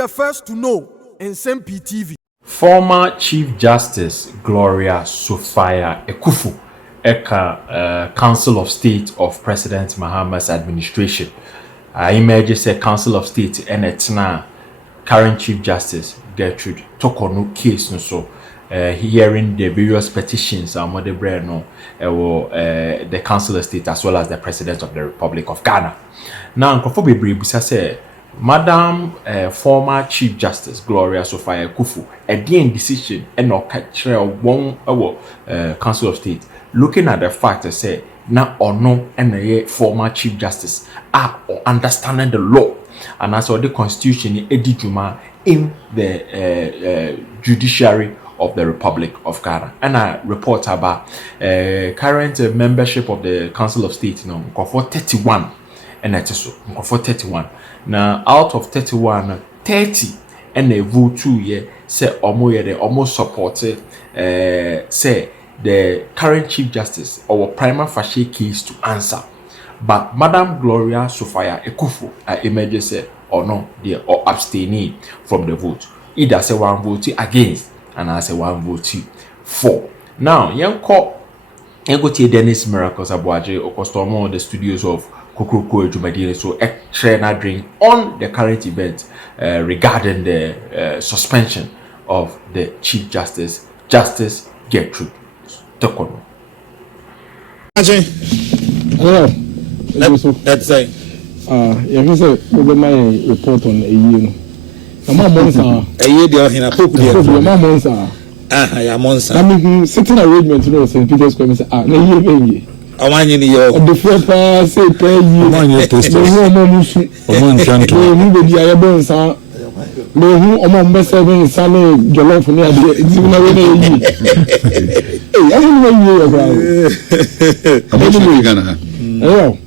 the first to know. Nsem-Pii TV. Former Chief Justice Gloria Sophia Ekufu Eka Council of State of President Mahama's administration. I imagine say Council of State and it's now current Chief Justice Gertrude Tokono case no so hearing the various petitions and what the Council of State as well as the President of the Republic of Ghana. Now, say, Madam former Chief Justice Gloria Sophia Ekufu, again decision and no catch one Council of State looking at the fact that say now or no and former Chief Justice are understanding the law and as well the Constitution in the judiciary of the Republic of Ghana. And I report about current membership of the Council of State, for 31 and that is so for 31. Now out of 31, 30 and a vote 2 year say almost supported say the current Chief Justice or prima facie case to answer. But Madam Gloria Sophia Ekufu emerges say or no they or abstaining from the vote. Either say one vote against and I say one vote for. Now young go to Dennis Miracles Abuaje or customer the studios of Kokroko Jumadine so extra drink on the current event regarding the suspension of the Chief Justice Gertrude Tokono. Hello. Let's say here's my report on a year. A year the I am monster. I mean, sitting arrangement, you know, St. Peter's Square. I want you to the four pass, say, pay you. I want you to no more issue. I want you to be a bonus. No, who among best seven Sunday Jollof for me. It's even a way. Hey,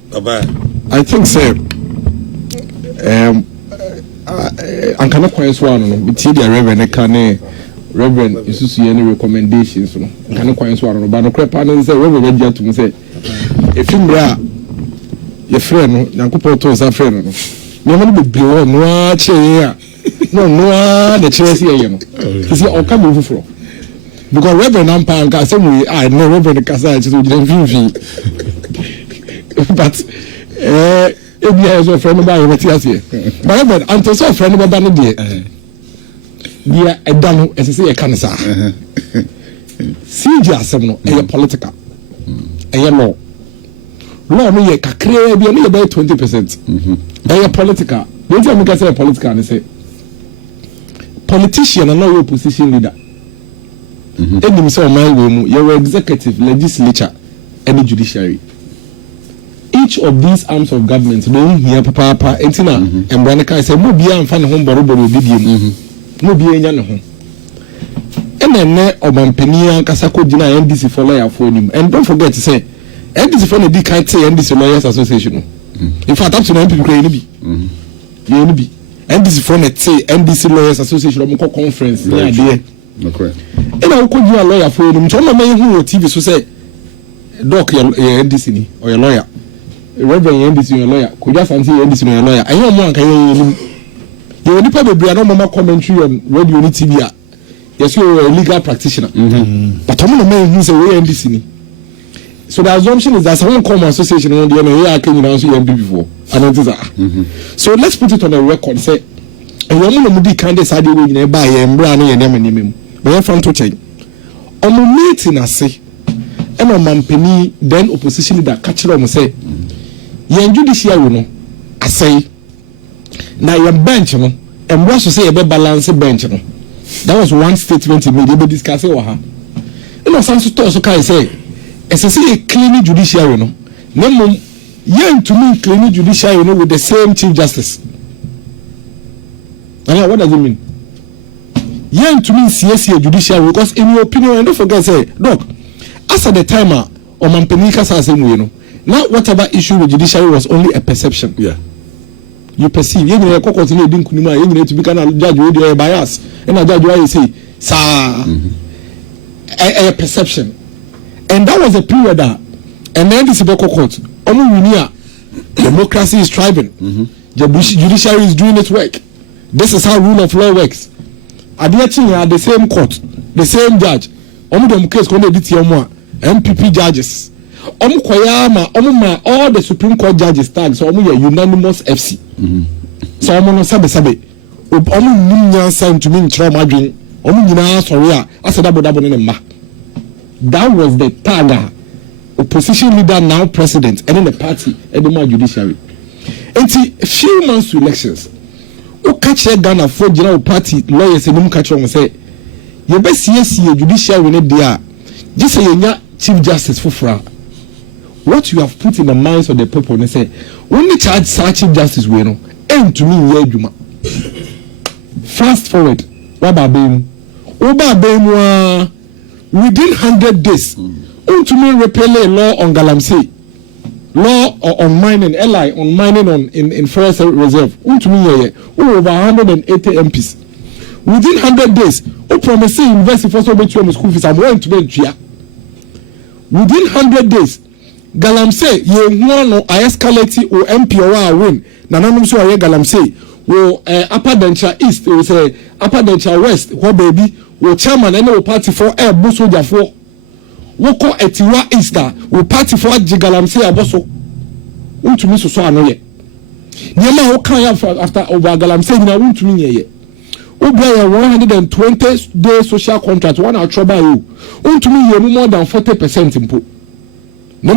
I think, sir, I cannot quite swan. It's the Reverend Reverend is to see any recommendations. I cannot quite swan. But no crap, and say, Reverend Gentleman say, if you bra your friend, Nankupo a friend, you want to be blue, no chair. No, the chairs here, you know. You see, all come over from. Because Reverend Ampanka, some way, I know Reverend Casage to the but, if you have a friend about what he here. But Reverend, until so friend about Banadi, yeah, a done as I say a cancer. See, just a political, a law. Law, me a clear, be only about 20%. By a political, don't tell me I say political and say. Politician and not your opposition leader. Any so my way, your executive, legislature, and the judiciary. Each of these arms of government don't hear papa entina and Branica say, "Mo be am fan home borobo obidium." No be enya ne ho. And then Obampenia Kasako Dina NDC for lawyer for him. And don't forget to say NDC for the DKT NDC Lawyers Association. In fact, up to 9 people be. You be. NDC for NDC Lawyers Association of conference. Yeah, okay. And I could be a lawyer for him. Some of my TV so say, Doc, your NDC or your lawyer. Reverend NDC your lawyer. Could just fancy NDC your lawyer. I know one can you only probably no more commentary on radio and TV. Yes, you're a legal practitioner. But I'm not a man who's a way NDC. So the assumption is that someone come association on the NA can answer MD before. So let's put it on the record. Say, a woman of the kind of side way buy and brand and name. But I'm from to change. On the meeting, I say, and on Mampini, then opposition leader catch them say, Yan judiciary, no, I say, now your bench, no, and what to say about balance bench, no. That was one statement in me, they discuss it with her. You know, some stores, okay, say, as I say, a clean judiciary, no, no, young to me, clean judiciary, no, with the same Chief Justice. And what does it mean? Young to me, CSC judiciary, because in your opinion, and don't forget, say, look, as at the timer, or Mampenika says, you know, now whatever issue with judiciary was only a perception. Yeah. You perceive, you know, continue being Kunima, you need to become a judge with your bias, and a judge, why you say, sir, a perception. And that was a period that, and then this is court, only we near democracy is thriving, the judiciary is doing its work. This is how rule of law works. Adiachi the same court, the same judge. Them case when they did MPP judges. Koyama, all the Supreme Court judges tags, so unanimous FC. So sabe. Ninya to me trauma dream. Sorry, I said double in ma. That was the tagger. Opposition leader, now president, and then the party, and the judiciary. And a few months to elections. O catch Ghana for general party lawyers and catch on say, you best see judiciary when they are. Just say you Chief Justice for what you have put in the minds of the people and say, when the charge such Chief Justice we know, and to me, yeah, Juma. Fast forward, within 100 days, to me repeal a law on Galamsey, law on mining, LI on mining in forest reserve. To me, over 180 MPs. Within 100 days, promise university for so much school fees. I'm going to be here. Within 100 days, Galamsey, you want I escalate or MP or win. Nanam so I Galamsey. Will Upper Denture East, we say Upper Denture West, what baby, will chairman and no party for air busso for. Woko Etiwa Easter, will party for Jigalamsey Aboso. To me so annoyed. Nyama who can after over Galamsey, I won't to me ye. Ubaya 120 day social contract, one out trouble you. To me, you more than 40% in po. No,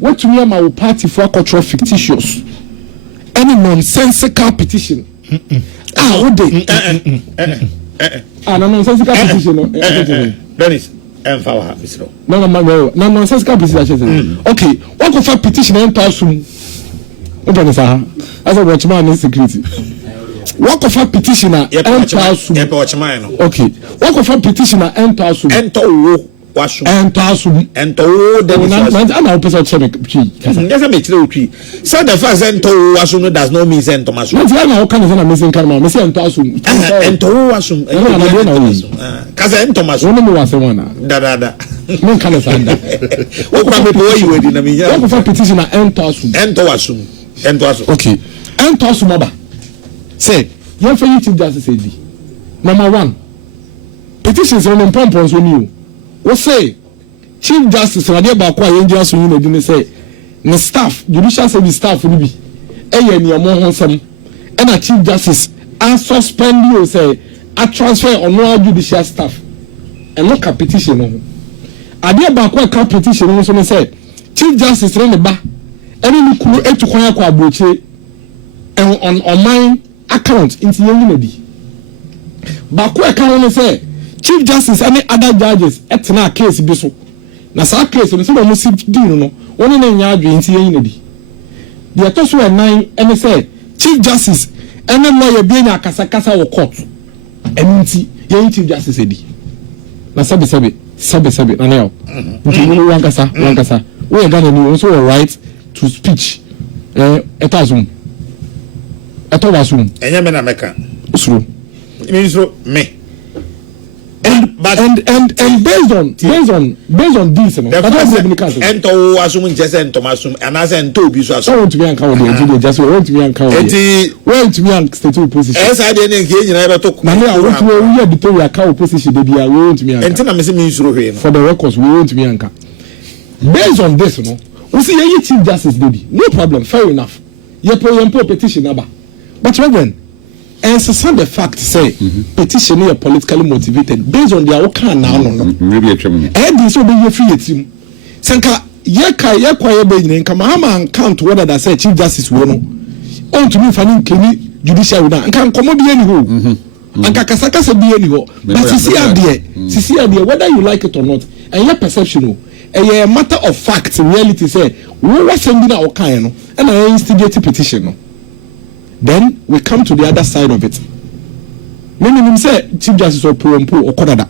what to me, my party for cultural fictitious. Any nonsensical petition. What day? Nonsensical petition. Dennis, no, nonsensical petition. Okay, what of a petition and person? As a watchman in security. What of a petitioner and person? Okay, what of a petitioner and person? And Tassum and to the opposite check. Yes, I make no tree. So the first and to Wasum does not mean Saint Thomas. What kind of a missing karma, Miss and Tassum and to Wasum and Cousin Thomas. One was the one. Da. No kind of thunder. What probably you were in a million. What of a petitioner and Tassum and to Wasum and Tassum. Okay, and Tassumaba. Say, your favorite Chief Justice said, number one, petitions on pompons when you. We say Chief Justice Radia Bakwa India so you dey say the staff judicial service staff will be ni omo honsam and a Chief Justice and suspend you say a transfer on no judicial staff and look at petition no Adia Bakwa ka petition no so say Chief Justice re ne ba eni ni kuru etukwan akwa abroche on my account into yenadi Bakwa ka no say Chief Justice and other judges at na case bi so na sa case no so mo si din no woni na nya adwe nti yin na di the to so nine and say Chief Justice and lawyer bi nya kasa wo court enti yin Chief Justice edi na sabe na now nti mo wan kasa we Ghana ni also a right to speech etazum etowasum enya me na meka usuro me and based on this and to assume just and Thomasum and as and to be so want to be uncountable just want to be uncountable want to be state position as I didn't engage in ever talk now we are the account position they are want to be and for the records we want to be anchor based on this we see any Chief Justice baby no problem fair enough you petition number but when and so the fact say petition is politically motivated based on their own now maybe a tremendous and this will be free team sanka Ayeka be in kama count whether that say Chief Justice we no on to me fani kini judiciary na nkan komo bi ani ho anka kasakasa bi ani ho but sisi ade whether you like it or not and your perception a matter of fact reality say we was sending na okan no and I instigate petition no. Then we come to the other side of it. Meaning say Chief Justice or Purompo or Kodada.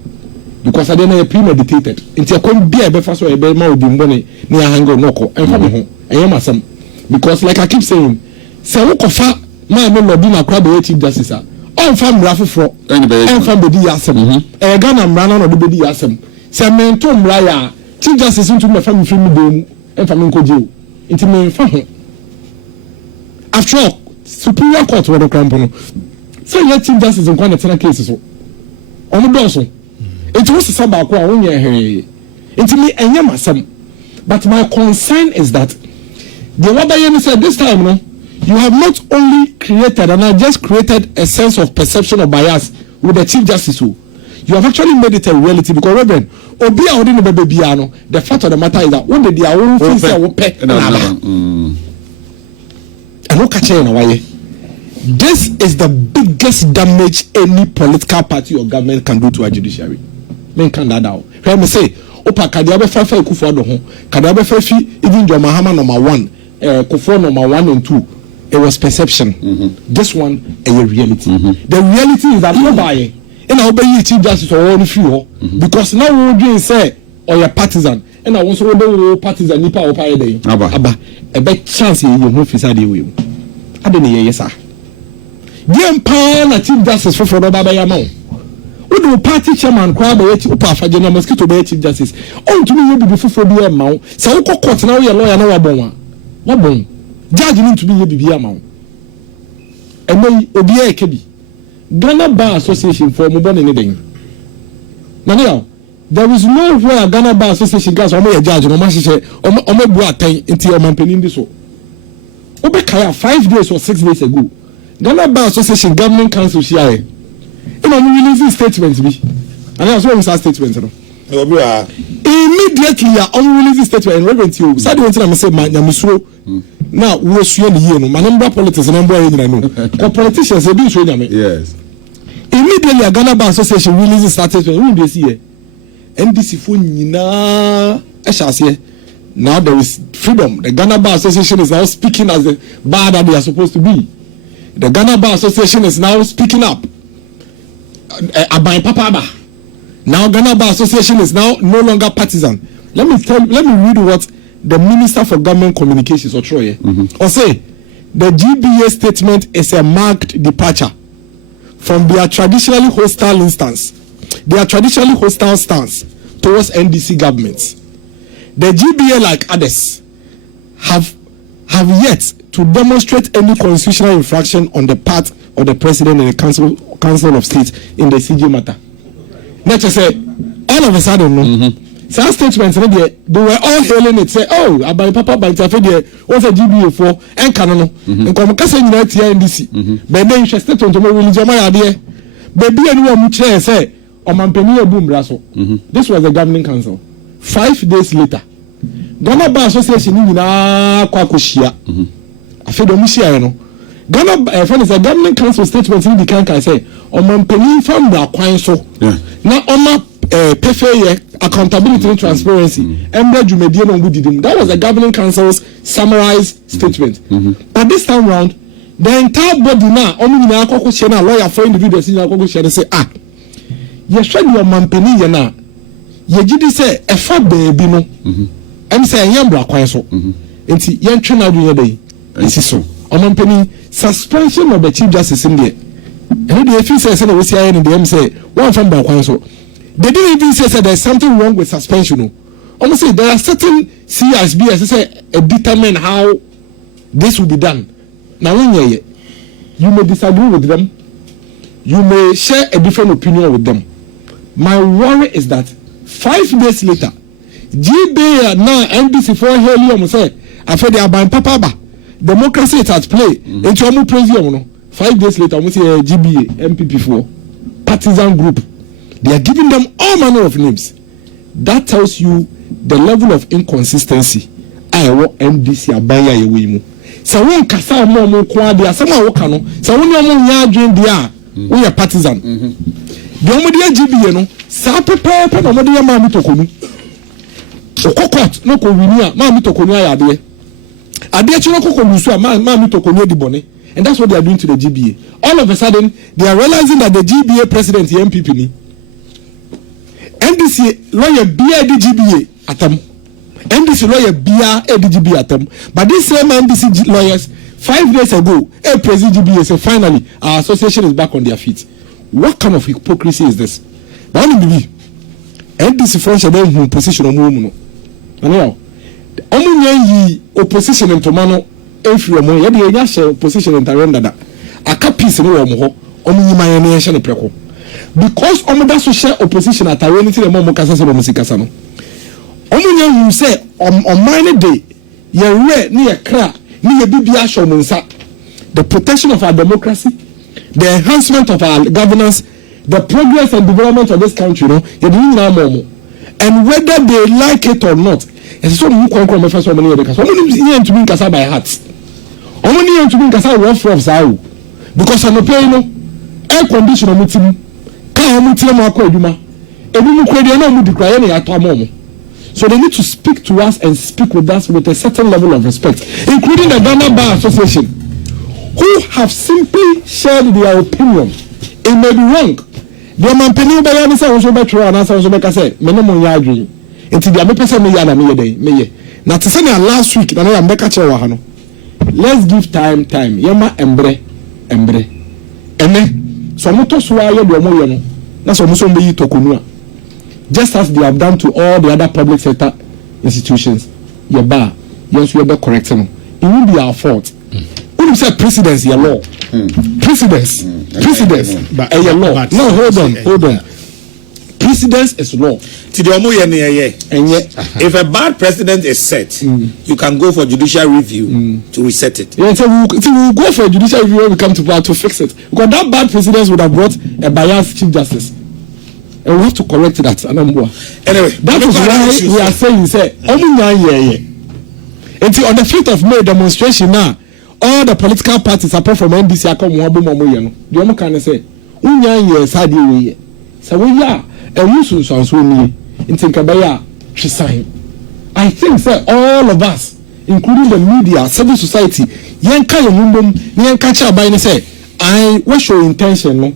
Because I didn't premeditated. Into a coin be a befaso a bema would be money near Hango Noko and from home. I am a some. Because like I keep saying, Sawokofa, my member being a crab Chief Justice. All from Raffle Fro and from the Diasem. A gun and ran on the Diasem. Some Tom Raya, Chief Justice into my family from the and from Inko into me from home. After all, Superior Court were the company. say your chief justice in one of the cases so on the dorsal it was about one year into me and yamasam. But my concern is that the Wabayemi said this time, no, you have not only created and I just created a sense of perception of bias with the chief justice who you have actually made it a reality because Reverend Obia Odin Bebiano, the fact of the matter is that when they are own things will pay and look at you. This is the biggest damage any political party or government can do to our judiciary. Men can that out. Hear me say, Opa Kadiabe Fafa Kufuado home, Kadiabe Fafi, even John Mahama number 1, Kufuor number 1 and 2. It was perception. This one a reality. The reality is that nobody and I obey chief justice or only few because now we do say or your partisan and I want to know partisan nipa or pay day. Abba a big chance you won't face that way. I don't know, yes, sir. The empire chief justice for Baba Yamon. What do party chairman crab a Upa mosquito be chief justice? Oh, to me, you be before the amount. So, court now your lawyer no abon. What bone? Judge need to be a BB amount. And then Obia Kebi. Ghana Bar Association for mobile anything. Now, there is nowhere Ghana Bar Association gas or a judge or master or my boy into your man penning this. Obekaya 5 days or 6 days ago. Ghana Bar Association Government Council share. You know, releasing statements be. And that's what we say statements. Immediately, releasing statement and reverend you. Said one thing I say, my Yamusro. Now, we are showing the year. My number politics and number I know. Or politicians, they do show them. Yes. Immediately, a Ghana Bar Association releases statement. Who do you see? NDC phone na. Now there is freedom. The Ghana Bar Association is now speaking as the bar that they are supposed to be. The Ghana Bar Association is now speaking up. Abai Papa. Now Ghana Bar Association is now no longer partisan. Let me read what the Minister for Government Communications or Troy or say the GBA statement is a marked departure from their traditionally hostile stance towards NDC governments. The GBA, like others, have yet to demonstrate any constitutional infraction on the part of the President and the Council of State in the CJ matter. Let's just say, all of a sudden, some statements, they were all hailing it, say, oh, Abai Papa Bantafede, what's a GBA for, and Canano, and Comcast United NDC. But then she stated to me, religion, my idea. Baby, anyone would say, or Mampenia Boom Brasso. This was the governing council. 5 days later, Ghana Bar Association in Kwakushia. I feel the Ghana friend is a government council statement in the can't say, or Mampeni from the Quanso. Now, on PFA accountability and transparency, and that was the governing council's summarized statement. But this time round, the entire body now, only in a lawyer for individuals in Kwakushia say, you should be a Mampeni now. Ye gidi say e fa baby no em say yambra kwan so enti ye ntwe na do ye dey enti so omompani suspension of the chief justice in there and the feel say na we see aye dem say one from bra kwan so they didn't even say there's something wrong with suspension no almost say there are certain CSB as say determine how this will be done now when you may disagree with them, you may share a different opinion with them. My worry is that 5 days later, GBA now NDC for helium say, I feel they are buying Papa. Democracy is at play. It's almost crazy. 5 days later, we see GBA, MPP4, partisan group. They are giving them all manner of names. That tells you the level of inconsistency. I want NDC abaya yewimu. So when kasa mo kwa dia sama woka no. So when you mo nya adwen dia, we are partisan. The only GBA no, sa pepe no mo dia ma mitokonu. Okokot no ko winia ma mitokonu ayade. Ade chi no kokonu so ma mitokonu di bone. And that's what they are doing to the GBA. All of a sudden, they are realizing that the GBA president, the MPP, ni, NDC lawyer BID GBA atam. NDC lawyer BID GBA atam. But these same NDC lawyers, 5 days ago, President GBA said, finally, our association is back on their feet. What kind of hypocrisy is this? But I don't believe NDC French about position on woman. And now, only opposition in Tomano. If you are more, you share position in Taranda. A capis in Romo, nyima ye ne hye ne preko because da so share opposition atare ni ti dem mo kasa se mo sikasa no nya hu se mine day ye re ne ye kra ne ye bibia show mo nsa the protection of our democracy, the enhancement of our governance, the progress and development of this country, and whether they like it or not. And so you can come first money because only to be Kasa by heart. Only to be Kasa rough from Sao. Because I'm paying air conditioner meeting. So they need to speak to us and speak with us with a certain level of respect, including the Ghana Bar Association, who have simply shared their opinion. It may be wrong. The man penny by any sound so better and answer so better say, Menamo Yadri. Until the American me yana me day, me. Now to say last week, I am back at Chawahano. Let's give time. Yama embre. Ene. So moto swaya do moyo. Na so muso mbe tokunua. Just as they have done to all the other public sector institutions. Yeba, yes, we are correcting. It will be our fault. Who said precedence your law? Precedence. But your law. No, hold on. Precedence is law. If a bad precedent is set, you can go for judicial review to reset it. Yeah, so we'll go for a judicial review when we come to power to fix it. Because that bad precedence would have brought a biased chief justice. And we have to correct that. Anyway, that is why we are saying, until on the 5th of May demonstration now, all the political parties apart from NDC are come wabu mamoyano. The omo can say, "Unya side we." So we are a musun so ni. Intinkabaya resign. I think say all of us, including the media, civil society, yanka yumum, yanka cha by say, I what's your intention no?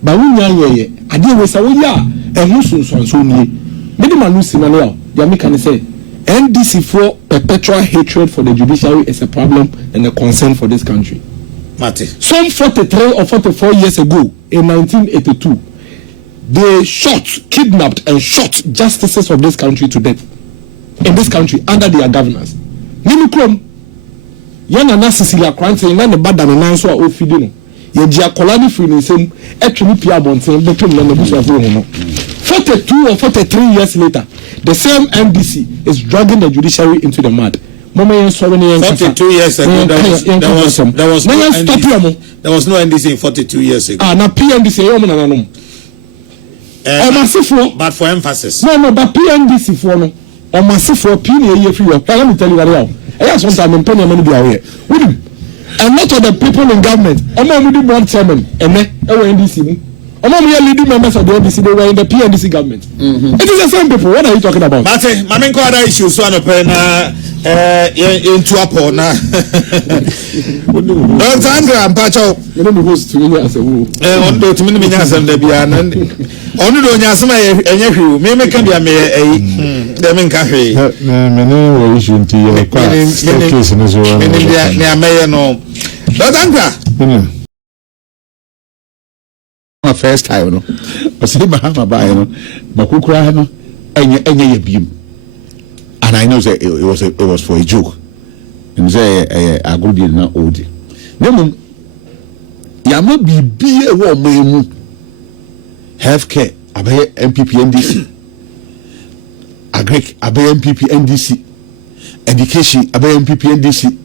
But unya ye. Adi we say we are a musun so ni. Many man lusi na leo. The omo can say. NDC for perpetual hatred for the judiciary is a problem and a concern for this country. Mate. Some 43 or 44 years ago, in 1982, they kidnapped and shot justices of this country to death. In this country, under their governance. Nimukrom, yana na Cecilia Kranti, yana bada na nanso a ofidino. Ye dia kolani free Nsem, Nsem-Pii abonten, beto na nebusu afro hono. 42 or 43 years later, the same NDC is dragging the judiciary into the mud. 42 years ago, there was no NDC in 42 years ago. Now PNDC, but for emphasis. No, but PNDC for no. Or massive for PNA free. Let me tell you that now. I have some time in penny money be away. And not all the people in government. I'm not with the board chairman. And NDC. Among the leading members of the NDC, they were in the PNDC government. It is the same people. What are you talking about? Mate, my main other issues one of into a pona. Don't anger and patch out. You know, host to me as a woo. On the to me as the Bian. Only don't Yasma and you may make a Demin Cafe. Many issues to your case in as well. Near Mayor no. Don't anger. My first time, no. I say Bahama by no, Makukra no, any beam. And I know that it was for a joke. And say a good deal now old. Nemo Yama be a woman healthcare, Abe MPP NDC, Agrek, Abe MPP NDC, education, Abe MPP NDC.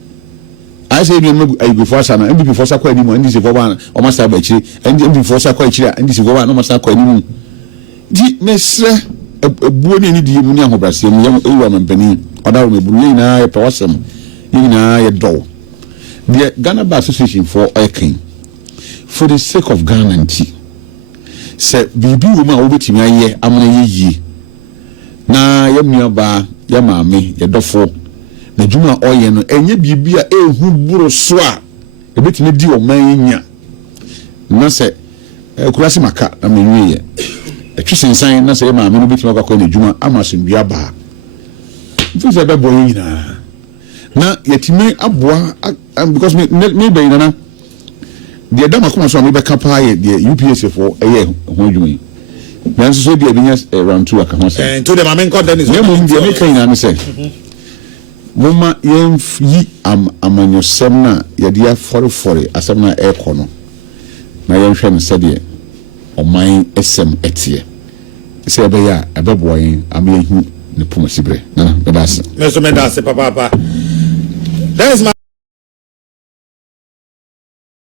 I say you go for sana MPP for sakwa ni mo NDC for ban o master ba chire MPP for sakwa chire NDC for ban no master sakwa ni mu di mesre ebuo ni di mu ni ahobrase mu yam ewa mampani oda wo mebu ni na e pawasem ni na ye do the Ghana Bar Association for Ayeka for the sake of Ghana nti se bibi wo ma wo betimi aye amana ye na ye nuaba ye maame ye dofo na juma oye no enye bibia ehu buru so a ebetime di omanya na se kurasi maka na menwie ye etwisensan na se ma me no betime akwa na juma amasin bia ba mfu se bebo yina na yetime aboa because me be na de dama kuma so me be kapa ye de UPS for eye ho adwuma na so de binya round 2 aka ho se to the mamen code then is me mo de me kan na se Mama yemf yi amanyosem na yede afore asem na ekono na yɛnhwɛ no sɛdeɛ ɔman ɛsɛm ɛteɛ sɛ ɛbɛyɛ a ɛbɛboa yɛn ama yɛhu ne pomasiberɛ na medase papa that is my